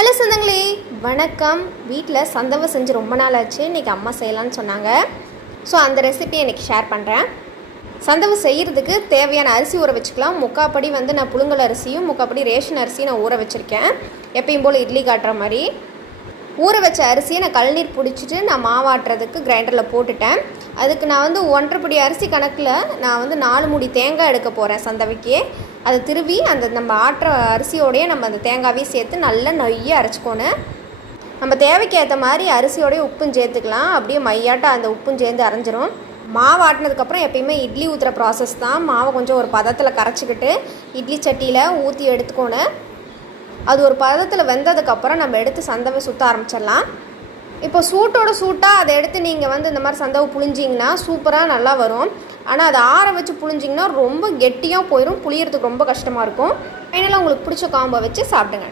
Hello சொந்தங்களே, வணக்கம். வீட்டில் சந்தவை செஞ்சு ரொம்ப நாள் ஆச்சு. இன்றைக்கி அம்மா செய்யலான்னு சொன்னாங்க. ஸோ அந்த ரெசிபியை இன்றைக்கி ஷேர் பண்ணுறேன். சந்தவை செய்கிறதுக்கு தேவையான அரிசி ஊற வச்சுக்கலாம். முக்காப்படி நான் புழுங்கல் அரிசியும் முக்காப்படி ரேஷன் அரிசியும் நான் ஊற வச்சுருக்கேன். எப்பயும் போல் இட்லி காட்டுற மாதிரி ஊற வச்ச அரிசியை நான் கழுநீர் பிடிச்சிட்டு நான் மாவாட்டுறதுக்கு கிரைண்டரில் போட்டுட்டேன். அதுக்கு நான் 1.5 படி அரிசி கணக்கில் நான் 4 மூடி தேங்காய் எடுக்க போகிறேன் சந்தவைக்கு. அதை திருவி நம்ம ஆட்டுற அரிசியோடையே நம்ம அந்த தேங்காவையும் சேர்த்து நல்லா நொய்யை அரைச்சிக்கோணும். நம்ம தேவைக்கு ஏற்ற மாதிரி அரிசியோடய உப்பும் சேர்த்துக்கலாம். அப்படியே மையாட்டம் அந்த உப்பும் சேர்ந்து அரைஞ்சிரும். மாவு ஆட்டினதுக்கப்புறம் எப்பயுமே இட்லி ஊற்றுற ப்ராசஸ் தான். மாவை கொஞ்சம் ஒரு பதத்தில் கரைச்சிக்கிட்டு இட்லி சட்டியில் ஊற்றி எடுத்துக்கோணும். அது ஒரு பதத்தில் வெந்ததுக்கப்புறம் நம்ம எடுத்து சந்தவை சுற்ற ஆரம்பிச்சிடலாம். இப்போ சூட்டோட சூட்டாக அதை எடுத்து நீங்கள் இந்த மாதிரி சந்தவை புழிஞ்சிங்கன்னா சூப்பராக நல்லா வரும். ஆனால் அதை ஆற வச்சு புழிஞ்சிங்கன்னா ரொம்ப கெட்டியாக போயிடும். புளியறதுக்கு ரொம்ப கஷ்டமாக இருக்கும். ஃபைனலாக உங்களுக்கு பிடிச்ச காம்பை வச்சு சாப்பிடுங்க.